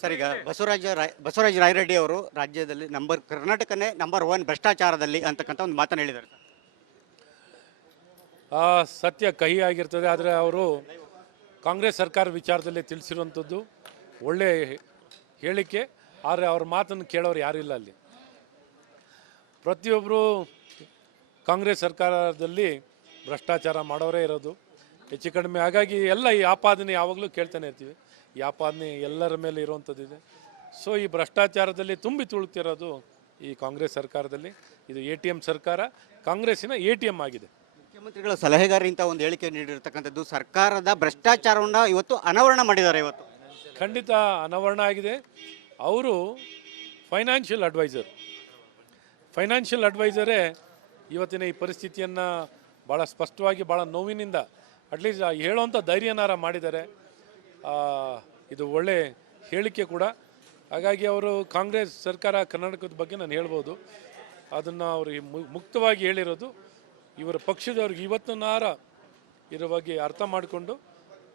Sir, ಈಗ ಬಸವರಾಜ ರಾಯರೆಡ್ಡಿ ಅವರು ರಾಜ್ಯದಲ್ಲಿ ಕರ್ನಾಟಕನೇ ನಂಬರ್ 1 ಭ್ರಷ್ಟಾಚಾರದಲ್ಲಿ ಅಂತಕ್ಕಂಥ ಒಂದು ಮಾತನ್ನು ಹೇಳಿದ್ದಾರೆ ಸರ್. ಆ ಸತ್ಯ ಕಹಿ ಆಗಿರ್ತದೆ. ಆದರೆ ಅವರು ಕಾಂಗ್ರೆಸ್ ಸರ್ಕಾರ ವಿಚಾರದಲ್ಲಿ ತಿಳಿಸಿರುವಂಥದ್ದು ಒಳ್ಳೆ ಹೇಳಿಕೆ. ಆದರೆ ಅವ್ರ ಮಾತನ್ನು ಕೇಳೋರು ಯಾರಿಲ್ಲ ಅಲ್ಲಿ. ಪ್ರತಿಯೊಬ್ಬರು ಕಾಂಗ್ರೆಸ್ ಸರ್ಕಾರದಲ್ಲಿ ಭ್ರಷ್ಟಾಚಾರ ಮಾಡೋರೇ ಇರೋದು ಹೆಚ್ಚು ಕಡಿಮೆ. ಹಾಗಾಗಿ ಎಲ್ಲ ಈ ಆಪಾದನೆ ಯಾವಾಗಲೂ ಕೇಳ್ತಾನೆ ಇರ್ತೀವಿ. ಈ ಆಪಾದನೆ ಎಲ್ಲರ ಮೇಲೆ ಇರುವಂಥದ್ದಿದೆ. ಸೊ ಈ ಭ್ರಷ್ಟಾಚಾರದಲ್ಲಿ ತುಂಬಿ ತುಳುಕ್ತಿರೋದು ಈ ಕಾಂಗ್ರೆಸ್ ಸರ್ಕಾರದಲ್ಲಿ. ಇದು ATM ಸರ್ಕಾರ, ಕಾಂಗ್ರೆಸ್ಸಿನ ATM ಆಗಿದೆ. ಮುಖ್ಯಮಂತ್ರಿಗಳ ಸಲಹೆಗಾರರಿಂದ ಒಂದು ಹೇಳಿಕೆ ನೀಡಿರ್ತಕ್ಕಂಥದ್ದು ಸರ್ಕಾರದ ಭ್ರಷ್ಟಾಚಾರವನ್ನು ಇವತ್ತು ಅನಾವರಣ ಮಾಡಿದ್ದಾರೆ. ಇವತ್ತು ಖಂಡಿತ ಅನಾವರಣ ಆಗಿದೆ. ಅವರು ಫೈನಾನ್ಷಿಯಲ್ ಅಡ್ವೈಸರೇ ಇವತ್ತಿನ ಈ ಪರಿಸ್ಥಿತಿಯನ್ನು ಭಾಳ ಸ್ಪಷ್ಟವಾಗಿ ಭಾಳ ನೋವಿನಿಂದ ಅಟ್ಲೀಸ್ಟ್ ಹೇಳುವಂಥ ಧೈರ್ಯನಾರ ಮಾಡಿದ್ದಾರೆ. ಇದು ಒಳ್ಳೆ ಹೇಳಿಕೆ ಕೂಡ. ಹಾಗಾಗಿ ಅವರು ಕಾಂಗ್ರೆಸ್ ಸರ್ಕಾರ ಕರ್ನಾಟಕದ ಬಗ್ಗೆ ನಾನು ಹೇಳ್ಬೋದು. ಅದನ್ನು ಅವರು ಮುಕ್ತವಾಗಿ ಹೇಳಿರೋದು ಇವರ ಪಕ್ಷದವ್ರಿಗೆ ಇವತ್ತನಾರ ಇದರ ಬಗ್ಗೆ ಅರ್ಥ ಮಾಡಿಕೊಂಡು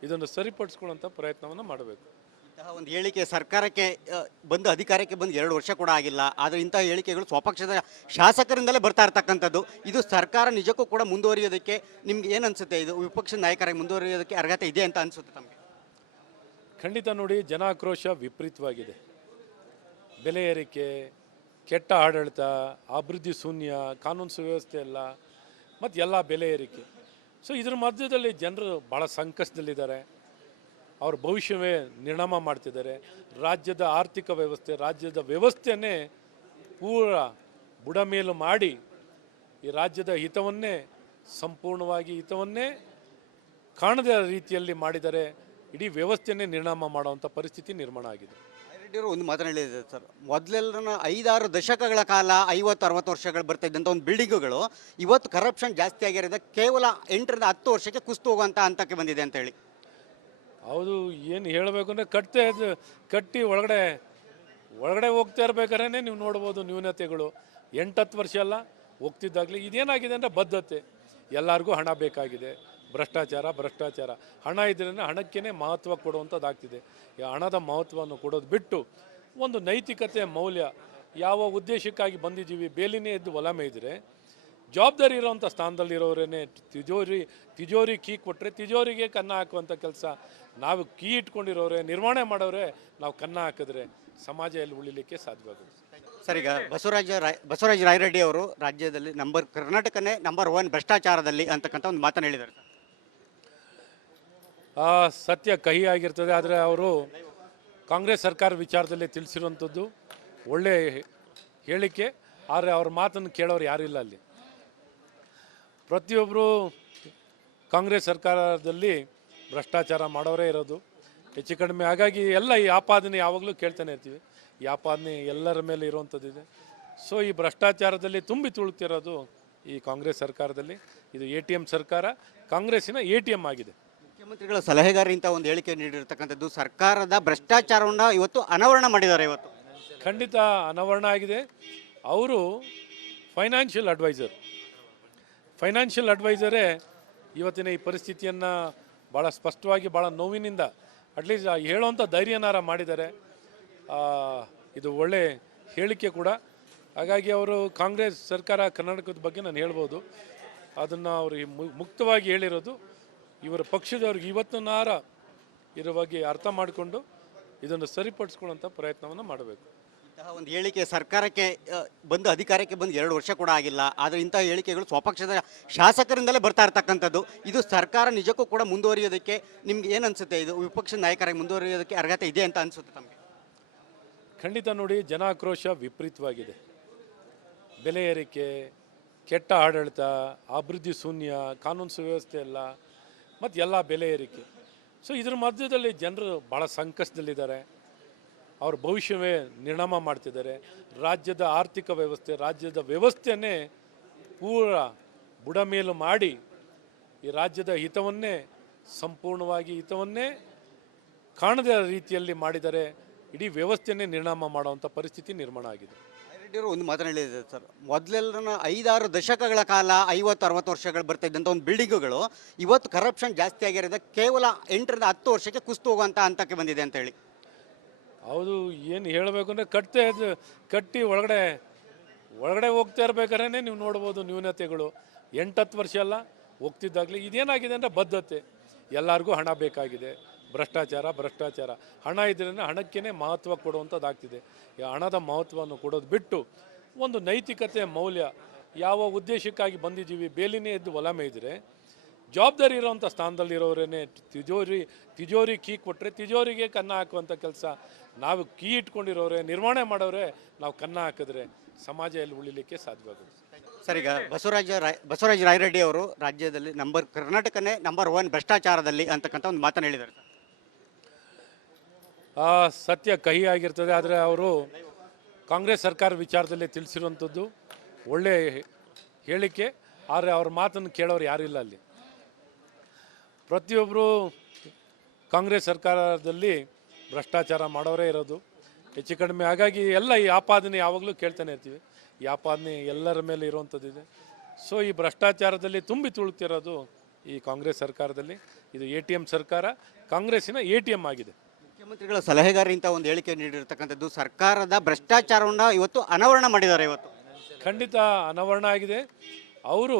ಇದನ್ನು ಸರಿಪಡಿಸ್ಕೊಳ್ಳೋಂಥ ಪ್ರಯತ್ನವನ್ನು ಮಾಡಬೇಕು. ಇಂತಹ ಒಂದು ಹೇಳಿಕೆ ಸರ್ಕಾರಕ್ಕೆ ಅಧಿಕಾರಕ್ಕೆ ಬಂದು 2 ವರ್ಷ ಕೂಡ ಆಗಿಲ್ಲ. ಆದರೆ ಇಂತಹ ಹೇಳಿಕೆಗಳು ಸ್ವಪಕ್ಷದ ಶಾಸಕರಿಂದಲೇ ಬರ್ತಾ ಇರ್ತಕ್ಕಂಥದ್ದು. ಇದು ಸರ್ಕಾರ ನಿಜಕ್ಕೂ ಕೂಡ ಮುಂದುವರಿಯೋದಕ್ಕೆ ನಿಮ್ಗೆ ಏನು ಅನಿಸುತ್ತೆ? ಇದು ವಿಪಕ್ಷ ನಾಯಕರಾಗಿ ಮುಂದುವರಿಯೋದಕ್ಕೆ ಅರ್ಹತೆ ಇದೆ ಅಂತ ಅನಿಸುತ್ತೆ ತಮಗೆ? ಖಂಡಿತ ನೋಡಿ, ಜನಾಕ್ರೋಶ ವಿಪರೀತವಾಗಿದೆ. ಬೆಲೆ ಏರಿಕೆ, ಕೆಟ್ಟ ಆಡಳಿತ, ಅಭಿವೃದ್ಧಿ ಶೂನ್ಯ, ಕಾನೂನು ಸುವ್ಯವಸ್ಥೆ ಎಲ್ಲ ಮತ್ತು ಎಲ್ಲ ಬೆಲೆ ಏರಿಕೆ. ಸೊ ಇದ್ರ ಮಧ್ಯದಲ್ಲಿ ಜನರು ಭಾಳ ಸಂಕಷ್ಟದಲ್ಲಿದ್ದಾರೆ. ಅವ್ರ ಭವಿಷ್ಯವೇ ನಿರ್ಣಾಮ ಮಾಡ್ತಿದ್ದಾರೆ. ರಾಜ್ಯದ ಆರ್ಥಿಕ ವ್ಯವಸ್ಥೆ, ರಾಜ್ಯದ ವ್ಯವಸ್ಥೆಯನ್ನೇ ಪೂರ ಬುಡಮೇಲು ಮಾಡಿ ಈ ರಾಜ್ಯದ ಹಿತವನ್ನೇ ಸಂಪೂರ್ಣವಾಗಿ ಕಾಣದ ರೀತಿಯಲ್ಲಿ ಮಾಡಿದರೆ ಇಡೀ ವ್ಯವಸ್ಥೆಯನ್ನೇ ನಿರ್ಣಾಮ ಮಾಡುವಂಥ ಪರಿಸ್ಥಿತಿ ನಿರ್ಮಾಣ ಆಗಿದೆ. ರಾಯರೆಡ್ಡಿಯವರು ಒಂದು ಮಾತನ್ನು ಹೇಳಿದ್ದಾರೆ ಸರ್. ಮೊದಲೆಲ್ಲರನ್ನ 5-6 ದಶಕಗಳ ಕಾಲ 50-60 ವರ್ಷಗಳು ಬರ್ತಾ ಇದ್ದಂಥ ಒಂದು ಬಿಲ್ಡಿಂಗುಗಳು ಇವತ್ತು ಕರಪ್ಷನ್ ಜಾಸ್ತಿ ಆಗಿರೋದು ಕೇವಲ 8ರಿಂದ 10 ವರ್ಷಕ್ಕೆ ಕುಸಿದು ಹೋಗುವಂಥ ಹಂತಕ್ಕೆ ಬಂದಿದೆ ಅಂತ ಹೇಳಿ. ಹೌದು, ಏನು ಹೇಳಬೇಕು ಅಂದರೆ ಕಟ್ಟಿ ಒಳಗಡೆ ಹೋಗ್ತಾ ಇರ್ಬೇಕಾದ್ರೆ ನೀವು ನೋಡ್ಬೋದು ನ್ಯೂನತೆಗಳು. 8-10 ವರ್ಷ ಎಲ್ಲ ಹೋಗ್ತಿದ್ದಾಗಲೇ ಇದೇನಾಗಿದೆ ಅಂದರೆ ಬದ್ಧತೆ. ಎಲ್ಲರಿಗೂ ಹಣ ಬೇಕಾಗಿದೆ. ಭ್ರಷ್ಟಾಚಾರ ಹಣ ಇದ್ರೇ ಹಣಕ್ಕೇ ಮಹತ್ವ ಕೊಡುವಂಥದ್ದಾಗ್ತಿದೆ. ಈ ಹಣದ ಮಹತ್ವವನ್ನು ಕೊಡೋದು ಬಿಟ್ಟು ಒಂದು ನೈತಿಕತೆ ಮೌಲ್ಯ, ಯಾವ ಉದ್ದೇಶಕ್ಕಾಗಿ ಬಂದಿದ್ದೀವಿ, ಬೇಲಿನೇ ಎದ್ದು ಒಲಮೆ ಇದ್ದರೆ ಜವಾಬ್ದಾರಿ ಇರೋವಂಥ ಸ್ಥಾನದಲ್ಲಿರೋರೇನೆ ತಿಜೋರಿ ಕೀ ಕೊಟ್ಟರೆ ತಿಜೋರಿಗೆ ಕನ್ನ ಹಾಕುವಂಥ ಕೆಲಸ. ನಾವು ಕೀ ಇಟ್ಕೊಂಡಿರೋರೆ, ನಿರ್ವಹಣೆ ಮಾಡೋರೆ, ನಾವು ಕನ್ನ ಹಾಕಿದ್ರೆ ಸಮಾಜ ಎಲ್ಲಿ ಉಳಿಲಿಕ್ಕೆ ಸಾಧ್ಯವಾಗುತ್ತೆ. ಸರ್, ಈಗ ಬಸವರಾಜ ರಾಯರೆಡ್ಡಿ ಅವರು ರಾಜ್ಯದಲ್ಲಿ ಕರ್ನಾಟಕನೇ ನಂಬರ್ 1 ಭ್ರಷ್ಟಾಚಾರದಲ್ಲಿ ಅಂತಕ್ಕಂಥ ಒಂದು ಮಾತನ್ನು ಹೇಳಿದ್ದಾರೆ ಸರ್. ಆ ಸತ್ಯ ಕಹಿ ಆಗಿರ್ತದೆ. ಆದರೆ ಅವರು ಕಾಂಗ್ರೆಸ್ ಸರ್ಕಾರ ವಿಚಾರದಲ್ಲಿ ತಿಳಿಸಿರುವಂಥದ್ದು ಒಳ್ಳೆ ಹೇಳಿಕೆ. ಆದರೆ ಅವ್ರ ಮಾತನ್ನು ಕೇಳೋರು ಯಾರಿಲ್ಲ ಅಲ್ಲಿ. ಪ್ರತಿಯೊಬ್ಬರು ಕಾಂಗ್ರೆಸ್ ಸರ್ಕಾರದಲ್ಲಿ ಭ್ರಷ್ಟಾಚಾರ ಮಾಡೋರೇ ಇರೋದು ಹೆಚ್ಚು ಕಡಿಮೆ. ಹಾಗಾಗಿ ಎಲ್ಲ ಈ ಆಪಾದನೆ ಯಾವಾಗಲೂ ಕೇಳ್ತಾನೆ ಇರ್ತೀವಿ. ಈ ಆಪಾದನೆ ಎಲ್ಲರ ಮೇಲೆ ಇರುವಂಥದ್ದಿದೆ. ಸೊ ಈ ಭ್ರಷ್ಟಾಚಾರದಲ್ಲಿ ತುಂಬಿ ತುಳುಕ್ತಿರೋದು ಈ ಕಾಂಗ್ರೆಸ್ ಸರ್ಕಾರದಲ್ಲಿ. ಇದು ATM ಸರ್ಕಾರ, ಕಾಂಗ್ರೆಸ್ಸಿನ ATM ಆಗಿದೆ. ಮುಖ್ಯಮಂತ್ರಿಗಳ ಸಲಹೆಗಾರರಿಂದ ಒಂದು ಹೇಳಿಕೆ ನೀಡಿರ್ತಕ್ಕಂಥದ್ದು ಸರ್ಕಾರದ ಭ್ರಷ್ಟಾಚಾರವನ್ನು ಇವತ್ತು ಅನಾವರಣ ಮಾಡಿದ್ದಾರೆ. ಇವತ್ತು ಖಂಡಿತ ಅನಾವರಣ ಆಗಿದೆ. ಅವರು ಫೈನಾನ್ಷಿಯಲ್ ಅಡ್ವೈಸರೇ ಇವತ್ತಿನ ಈ ಪರಿಸ್ಥಿತಿಯನ್ನು ಭಾಳ ಸ್ಪಷ್ಟವಾಗಿ ಭಾಳ ನೋವಿನಿಂದ ಅಟ್ಲೀಸ್ಟ್ ಹೇಳುವಂಥ ಧೈರ್ಯನಾರ ಮಾಡಿದ್ದಾರೆ. ಇದು ಒಳ್ಳೆ ಹೇಳಿಕೆ ಕೂಡ. ಹಾಗಾಗಿ ಅವರು ಕಾಂಗ್ರೆಸ್ ಸರ್ಕಾರ ಕರ್ನಾಟಕದ ಬಗ್ಗೆ ನಾನು ಹೇಳ್ಬೋದು. ಅದನ್ನು ಅವರು ಮುಕ್ತವಾಗಿ ಹೇಳಿರೋದು ಇವರ ಪಕ್ಷದವ್ರಿಗೆ ಇವತ್ತನಾರ ಇದರ ಬಗ್ಗೆ ಅರ್ಥ ಮಾಡಿಕೊಂಡು ಇದನ್ನು ಸರಿಪಡಿಸ್ಕೊಳ್ಳೋಂಥ ಪ್ರಯತ್ನವನ್ನು ಮಾಡಬೇಕು. ಇಂತಹ ಒಂದು ಹೇಳಿಕೆ ಸರ್ಕಾರಕ್ಕೆ ಅಧಿಕಾರಕ್ಕೆ ಬಂದು 2 ವರ್ಷ ಕೂಡ ಆಗಿಲ್ಲ. ಆದರೆ ಇಂತಹ ಹೇಳಿಕೆಗಳು ಸ್ವಪಕ್ಷದ ಶಾಸಕರಿಂದಲೇ ಬರ್ತಾ ಇರ್ತಕ್ಕಂಥದ್ದು. ಇದು ಸರ್ಕಾರ ನಿಜಕ್ಕೂ ಕೂಡ ಮುಂದುವರಿಯೋದಕ್ಕೆ ನಿಮ್ಗೆ ಏನು ಅನಿಸುತ್ತೆ? ಇದು ವಿಪಕ್ಷ ನಾಯಕರಾಗಿ ಮುಂದುವರಿಯೋದಕ್ಕೆ ಅರ್ಹತೆ ಇದೆ ಅಂತ ಅನಿಸುತ್ತೆ ತಮಗೆ? ಖಂಡಿತ ನೋಡಿ, ಜನಾಕ್ರೋಶ ವಿಪರೀತವಾಗಿದೆ. ಬೆಲೆ ಏರಿಕೆ, ಕೆಟ್ಟ ಆಡಳಿತ, ಅಭಿವೃದ್ಧಿ ಶೂನ್ಯ, ಕಾನೂನು ಸುವ್ಯವಸ್ಥೆ ಎಲ್ಲ ಮತ್ತು ಎಲ್ಲ ಬೆಲೆ ಏರಿಕೆ. ಸೊ ಇದ್ರ ಮಧ್ಯದಲ್ಲಿ ಜನರು ಭಾಳ ಸಂಕಷ್ಟದಲ್ಲಿದ್ದಾರೆ. ಅವ್ರ ಭವಿಷ್ಯವೇ ನಿರ್ಣಾಮ ಮಾಡ್ತಿದ್ದಾರೆ. ರಾಜ್ಯದ ಆರ್ಥಿಕ ವ್ಯವಸ್ಥೆ, ರಾಜ್ಯದ ವ್ಯವಸ್ಥೆಯನ್ನೇ ಪೂರ ಬುಡಮೇಲು ಮಾಡಿ ಈ ರಾಜ್ಯದ ಹಿತವನ್ನೇ ಸಂಪೂರ್ಣವಾಗಿ ಕಾಣದ ರೀತಿಯಲ್ಲಿ ಮಾಡಿದರೆ ಇಡೀ ವ್ಯವಸ್ಥೆಯನ್ನೇ ನಿರ್ಣಾಮ ಮಾಡುವಂಥ ಪರಿಸ್ಥಿತಿ ನಿರ್ಮಾಣ ಆಗಿದೆ. ರಾಯರೆಡ್ಡಿಯವರು ಒಂದು ಮಾತನ್ನು ಹೇಳಿದ್ದಾರೆ ಸರ್. ಮೊದಲೆಲ್ಲರನ್ನ 5-6 ದಶಕಗಳ ಕಾಲ 50-60 ವರ್ಷಗಳು ಬರ್ತಾ ಇದ್ದಂಥ ಒಂದು ಬಿಲ್ಡಿಂಗುಗಳು ಇವತ್ತು ಕರಪ್ಷನ್ ಜಾಸ್ತಿ ಆಗಿರೋದು ಕೇವಲ 8ರಿಂದ 10 ವರ್ಷಕ್ಕೆ ಕುಸಿದು ಹೋಗುವಂಥ ಹಂತಕ್ಕೆ ಬಂದಿದೆ ಅಂತ ಹೇಳಿ. ಹೌದು, ಏನು ಹೇಳಬೇಕು ಅಂದರೆ ಕಟ್ಟಿ ಒಳಗಡೆ ಹೋಗ್ತಾ ಇರ್ಬೇಕಾದ್ರೆ ನೀವು ನೋಡ್ಬೋದು ನ್ಯೂನತೆಗಳು. 8-10 ವರ್ಷ ಅಲ್ಲ, ಹೋಗ್ತಿದ್ದಾಗಲೇ ಇದೇನಾಗಿದೆ ಅಂದರೆ ಬದ್ಧತೆ. ಎಲ್ಲರಿಗೂ ಹಣ ಬೇಕಾಗಿದೆ, ಭ್ರಷ್ಟಾಚಾರ. ಹಣ ಇದ್ರೇ ಹಣಕ್ಕೇ ಮಹತ್ವ ಕೊಡುವಂಥದ್ದಾಗ್ತಿದೆ. ಈ ಹಣದ ಮಹತ್ವವನ್ನು ಕೊಡೋದು ಬಿಟ್ಟು ಒಂದು ನೈತಿಕತೆ ಮೌಲ್ಯ, ಯಾವ ಉದ್ದೇಶಕ್ಕಾಗಿ ಬಂದಿದ್ದೀವಿ, ಬೇಲಿನೇ ಎದ್ದು ಹೊಲ ಮೇಯ್ದರೆ ಜವಾಬ್ದಾರಿ ಇರೋವಂಥ ಸ್ಥಾನದಲ್ಲಿರೋರೇನೆ ತಿಜೋರಿ ಕೀ ಕೊಟ್ಟರೆ ತಿಜೋರಿಗೆ ಕನ್ನ ಹಾಕುವಂಥ ಕೆಲಸ. ನಾವು ಕೀ ಇಟ್ಕೊಂಡಿರೋರೆ, ನಿರ್ವಹಣೆ ಮಾಡೋರೆ, ನಾವು ಕನ್ನ ಹಾಕಿದ್ರೆ ಸಮಾಜ ಎಲ್ಲಿ ಉಳಿಲಿಕ್ಕೆ ಸಾಧ್ಯವಾಗುತ್ತೆ. ಸರ್, ಈಗ ಬಸವರಾಜ ರಾಯರೆಡ್ಡಿ ಅವರು ರಾಜ್ಯದಲ್ಲಿ ಕರ್ನಾಟಕನೇ ನಂಬರ್ 1 ಭ್ರಷ್ಟಾಚಾರದಲ್ಲಿ ಅಂತಕ್ಕಂಥ ಒಂದು ಮಾತನ್ನು ಹೇಳಿದ್ದಾರೆ ಸರ್. ಆ ಸತ್ಯ ಕಹಿ ಆಗಿರ್ತದೆ. ಆದರೆ ಅವರು ಕಾಂಗ್ರೆಸ್ ಸರ್ಕಾರ ವಿಚಾರದಲ್ಲಿ ತಿಳಿಸಿರುವಂಥದ್ದು ಒಳ್ಳೆ ಹೇಳಿಕೆ. ಆದರೆ ಅವ್ರ ಮಾತನ್ನು ಕೇಳೋರು ಯಾರಿಲ್ಲ ಅಲ್ಲಿ. ಪ್ರತಿಯೊಬ್ಬರು ಕಾಂಗ್ರೆಸ್ ಸರ್ಕಾರದಲ್ಲಿ ಭ್ರಷ್ಟಾಚಾರ ಮಾಡೋರೇ ಇರೋದು ಹೆಚ್ಚು ಕಡಿಮೆ. ಹಾಗಾಗಿ ಎಲ್ಲ ಈ ಆಪಾದನೆ ಯಾವಾಗಲೂ ಕೇಳ್ತಾನೆ ಇರ್ತೀವಿ. ಈ ಆಪಾದನೆ ಎಲ್ಲರ ಮೇಲೆ ಇರುವಂಥದ್ದಿದೆ. ಸೊ ಈ ಭ್ರಷ್ಟಾಚಾರದಲ್ಲಿ ತುಂಬಿ ತುಳುಕ್ತಿರೋದು ಈ ಕಾಂಗ್ರೆಸ್ ಸರ್ಕಾರದಲ್ಲಿ. ಇದು ATM ಸರ್ಕಾರ, ಕಾಂಗ್ರೆಸ್ಸಿನ ATM ಆಗಿದೆ. ಮುಖ್ಯಮಂತ್ರಿಗಳ ಸಲಹೆಗಾರ ಇಂಥ ಒಂದು ಹೇಳಿಕೆ ನೀಡಿರ್ತಕ್ಕಂಥದ್ದು ಸರ್ಕಾರದ ಭ್ರಷ್ಟಾಚಾರವನ್ನು ಇವತ್ತು ಅನಾವರಣ ಮಾಡಿದ್ದಾರೆ. ಇವತ್ತು ಖಂಡಿತ ಅನಾವರಣ ಆಗಿದೆ. ಅವರು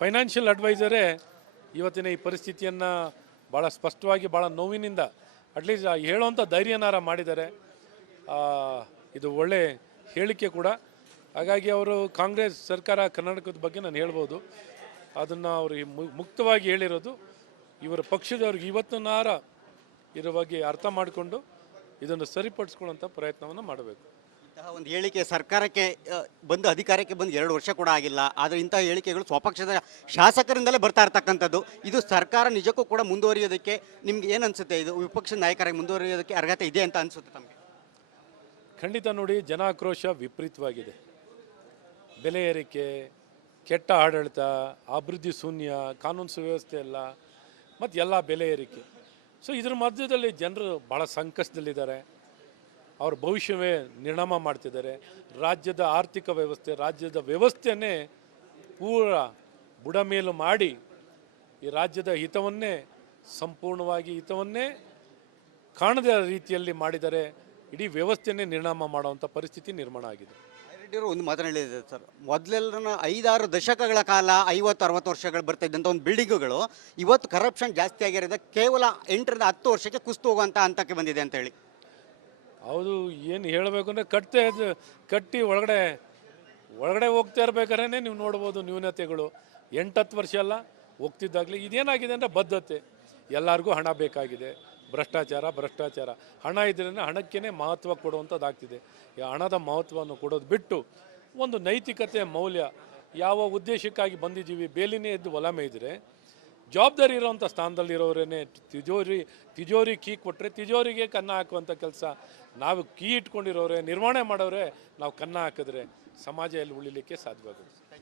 ಫೈನಾನ್ಷಿಯಲ್ ಅಡ್ವೈಸರೇ ಇವತ್ತಿನ ಈ ಪರಿಸ್ಥಿತಿಯನ್ನು ಭಾಳ ಸ್ಪಷ್ಟವಾಗಿ, ಭಾಳ ನೋವಿನಿಂದ ಅಟ್ಲೀಸ್ಟ್ ಹೇಳುವಂಥ ಧೈರ್ಯನಾರ ಮಾಡಿದ್ದಾರೆ. ಇದು ಒಳ್ಳೆ ಹೇಳಿಕೆ ಕೂಡ. ಹಾಗಾಗಿ ಅವರು ಕಾಂಗ್ರೆಸ್ ಸರ್ಕಾರ ಕರ್ನಾಟಕದ ಬಗ್ಗೆ ನಾನು ಹೇಳ್ಬೋದು. ಅದನ್ನು ಅವರು ಮುಕ್ತವಾಗಿ ಹೇಳಿರೋದು ಇವರ ಪಕ್ಷದವ್ರಿಗೆ ಇವತ್ತನಾರ ಇದ್ರ ಬಗ್ಗೆ ಅರ್ಥ ಮಾಡಿಕೊಂಡು ಇದನ್ನು ಸರಿಪಡಿಸ್ಕೊಳ್ಳೋಂಥ ಪ್ರಯತ್ನವನ್ನು ಮಾಡಬೇಕು. ಇಂತಹ ಒಂದು ಹೇಳಿಕೆ ಸರ್ಕಾರಕ್ಕೆ ಅಧಿಕಾರಕ್ಕೆ ಬಂದು 2 ವರ್ಷ ಕೂಡ ಆಗಿಲ್ಲ. ಆದರೆ ಇಂತಹ ಹೇಳಿಕೆಗಳು ಸ್ವಪಕ್ಷದ ಶಾಸಕರಿಂದಲೇ ಬರ್ತಾ ಇರ್ತಕ್ಕಂಥದ್ದು. ಇದು ಸರ್ಕಾರ ನಿಜಕ್ಕೂ ಕೂಡ ಮುಂದುವರಿಯೋದಕ್ಕೆ ನಿಮ್ಗೆ ಏನು ಅನಿಸುತ್ತೆ? ಇದು ವಿಪಕ್ಷ ನಾಯಕರಾಗಿ ಮುಂದುವರಿಯೋದಕ್ಕೆ ಅರ್ಹತೆ ಇದೆ ಅಂತ ಅನಿಸುತ್ತೆ ತಮಗೆ? ಖಂಡಿತ ನೋಡಿ, ಜನಾಕ್ರೋಶ ವಿಪರೀತವಾಗಿದೆ. ಬೆಲೆ ಏರಿಕೆ, ಕೆಟ್ಟ ಆಡಳಿತ, ಅಭಿವೃದ್ಧಿ ಶೂನ್ಯ, ಕಾನೂನು ಸುವ್ಯವಸ್ಥೆ ಎಲ್ಲ, ಮತ್ತು ಎಲ್ಲ ಬೆಲೆ ಏರಿಕೆ. ಸೊ ಇದ್ರ ಮಧ್ಯದಲ್ಲಿ ಜನರು ಭಾಳ ಸಂಕಷ್ಟದಲ್ಲಿದ್ದಾರೆ. ಅವ್ರ ಭವಿಷ್ಯವೇ ನಿರ್ಣಾಮ ಮಾಡ್ತಿದ್ದಾರೆ. ರಾಜ್ಯದ ಆರ್ಥಿಕ ವ್ಯವಸ್ಥೆ, ರಾಜ್ಯದ ವ್ಯವಸ್ಥೆಯನ್ನೇ ಪೂರ ಬುಡಮೇಲು ಮಾಡಿ ಈ ರಾಜ್ಯದ ಸಂಪೂರ್ಣವಾಗಿ ಹಿತವನ್ನೇ ಕಾಣದ ರೀತಿಯಲ್ಲಿ ಮಾಡಿದರೆ ಇಡೀ ವ್ಯವಸ್ಥೆಯನ್ನೇ ನಿರ್ಣಾಮ ಮಾಡುವಂಥ ಪರಿಸ್ಥಿತಿ ನಿರ್ಮಾಣ ಆಗಿದೆ. ರೆಡ್ಡಿಯವರು ಒಂದು ಮಾತನ್ನು ಹೇಳಿದ್ದಾರೆ ಸರ್. ಮೊದಲೆಲ್ಲ 5-6 ದಶಕಗಳ ಕಾಲ 50-60 ವರ್ಷಗಳು ಬರ್ತಾ ಇದ್ದಂಥ ಒಂದು ಬಿಲ್ಡಿಂಗುಗಳು ಇವತ್ತು ಕರಪ್ಷನ್ ಜಾಸ್ತಿ ಆಗಿರೋದು ಕೇವಲ 8-10 ವರ್ಷಕ್ಕೆ ಕುಸಿದು ಹೋಗುವಂಥ ಹಂತಕ್ಕೆ ಬಂದಿದೆ ಅಂತ ಹೇಳಿ. ಹೌದು, ಏನು ಹೇಳಬೇಕು ಅಂದರೆ ಕಟ್ಟಿ ಒಳಗಡೆ ಹೋಗ್ತಾ ಇರ್ಬೇಕಾದ್ರೆ ನೀವು ನೋಡ್ಬೋದು ನ್ಯೂನತೆಗಳು. 8-10 ವರ್ಷ ಅಲ್ಲ, ಹೋಗ್ತಿದ್ದಾಗಲೇ ಇದೇನಾಗಿದೆ ಅಂದರೆ ಬದ್ಧತೆ. ಎಲ್ಲರಿಗೂ ಹಣ ಬೇಕಾಗಿದೆ, ಭ್ರಷ್ಟಾಚಾರ. ಹಣ ಇದ್ರೇ ಹಣಕ್ಕೇ ಮಹತ್ವ ಕೊಡುವಂಥದ್ದಾಗ್ತಿದೆ. ಈ ಹಣದ ಮಹತ್ವವನ್ನು ಕೊಡೋದು ಬಿಟ್ಟು ಒಂದು ನೈತಿಕತೆ ಮೌಲ್ಯ, ಯಾವ ಉದ್ದೇಶಕ್ಕಾಗಿ ಬಂದಿದ್ದೀವಿ, ಬೇಲಿನೇ ಎದ್ದು ಹೊಲ ಮೇಯ್ದರೆ ಜವಾಬ್ದಾರಿ ಇರೋವಂಥ ಸ್ಥಾನದಲ್ಲಿರೋರೇನೆ ತಿಜೋರಿ ಕೀ ಕೊಟ್ಟರೆ ತಿಜೋರಿಗೆ ಕನ್ನ ಹಾಕುವಂಥ ಕೆಲಸ. ನಾವು ಕೀ ಇಟ್ಕೊಂಡಿರೋರೆ, ನಿರ್ವಹಣೆ ಮಾಡೋರೆ, ನಾವು ಕನ್ನ ಹಾಕಿದ್ರೆ ಸಮಾಜ ಎಲ್ಲಿ ಉಳಿಲಿಕ್ಕೆ ಸಾಧ್ಯವಾಗುತ್ತೆ.